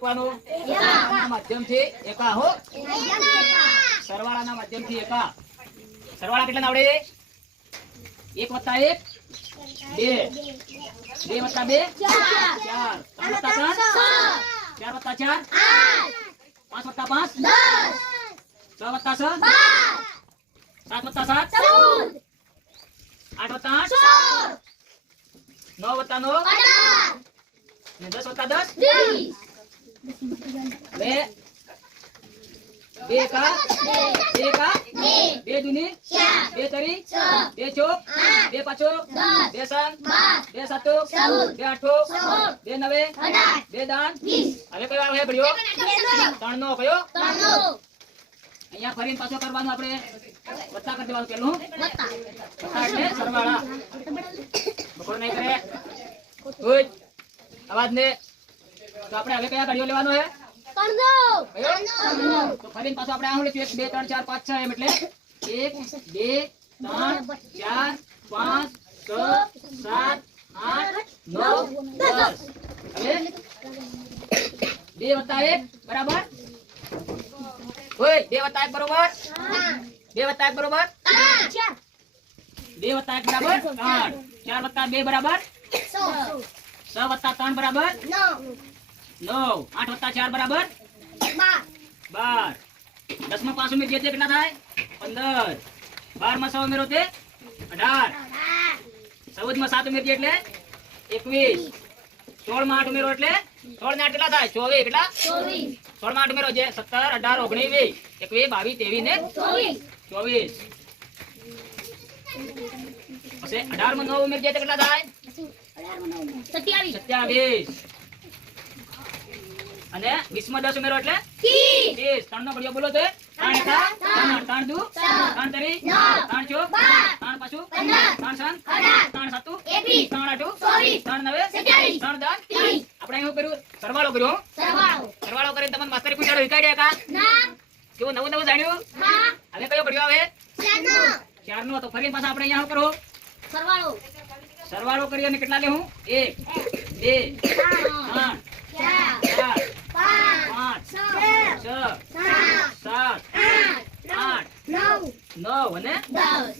માધ્યમથી એકા હો સરવાળાના માધ્યમથી એકા સરવાળા કેટલા આવડે 1 + 1 2 2 + 2 4 3 + 3 4 + 4 8 5 + 5 10 6 + 6 7 + 7 8 + 8 9 + 9 10 + 10 બે એકા બે દૂની બે તરી બે ચોક બે પાછો બે સાત બે સાતો બે આઠો બે નવે બે દાન હવે કયો આવે ભડ્યો ત્રણ નો કયો અહીંયા ફરીને પાછો કરવાનું આપણે વત્તા કરી દેવાનું પેલું વત્તા એટલે સરવાળા બપોર નહીં કરે ગુડ અવાજ ને તો આપણે હવે કયા ઘડિયો લેવાનો હે તો ફરીને પાછો આપણે આવું લખ્યું 1 2 3 4 5 6 એમ એટલે 1 2 3 4 5 6 7 8 9 10 હવે 2 + 1 બરાબર ઓય 2 + 1 બરાબર 2 + 1 બરાબર 2 + 1 બરાબર 8 4 + 2 બરાબર 6 6 + 3 બરાબર 9 8 + 4 બરાબર 12 10 માં 5 ઉમેરીએ તે કેટલા થાય 15 12 માં 6 ઉમેરો તે 18 14 માં 7 ઉમેરીએ એટલે 21 16 માં 8 ઉમેરો એટલે 16 ને 8 કેટલા થાય 24 કેટલા 16 માં 8 ઉમેરો જે 17 18 19 21 22 23 ને 24 પછી 18 માં 9 ઉમેરીએ તે કેટલા થાય 27 અને 20 માં 10 ઉમેરો એટલે 30 3 નો ઘડિયો બોલો તો 3 3 3 2 3 3 3 4 3 પાછું 3 3 7 3 8 3 9 3 10 આપણે શું કર્યું સરવાળો કર્યો સરવાળો કરીને તમને માસ્તરે પૂછાડો વિકાડ્યા કા ના કેવું નવું નવું જાણ્યું હા હવે કયો ઘડિયો આવે 4 નો તો ફરી પાછા આપણે અહીંયા શું કરો સરવાળો કરી અને કેટલા લેવું 1 2 3 4 5 6 7 8 9 અને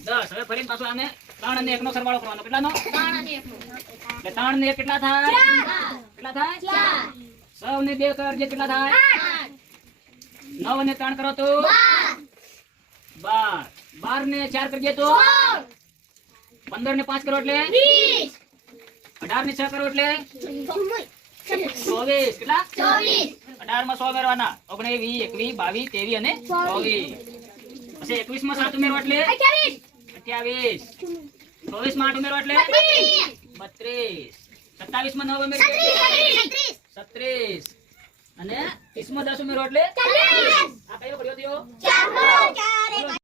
10 હવે ફરીને પાછું આને 3 અને 1 નો સરવાળો કરવાનો કેટલાનો 3 અને 1 નો એટલે 3 અને 1 કેટલા થાય કેટલા થાય 6 અને 2 કરજે કેટલા થાય 9 અને 3 કરો તો 12 12 ને 4 કરજે તો 15 ને 5 કરો એટલે 20 18 ને 6 કરો એટલે 24 કેટલા 24 18 માં 100 ઉમેરવાના 19 20 21 22 23 અને 24 પછી 21 માં 7 ઉમેરવા એટલે 28 24 માં 8 ઉમેરવા એટલે 32 27 માં 9 ઉમેરવા એટલે 36 અને 30 માં 10 ઉમેરવા એટલે 40 આ કયો પડ્યો દિયો 4 નો 4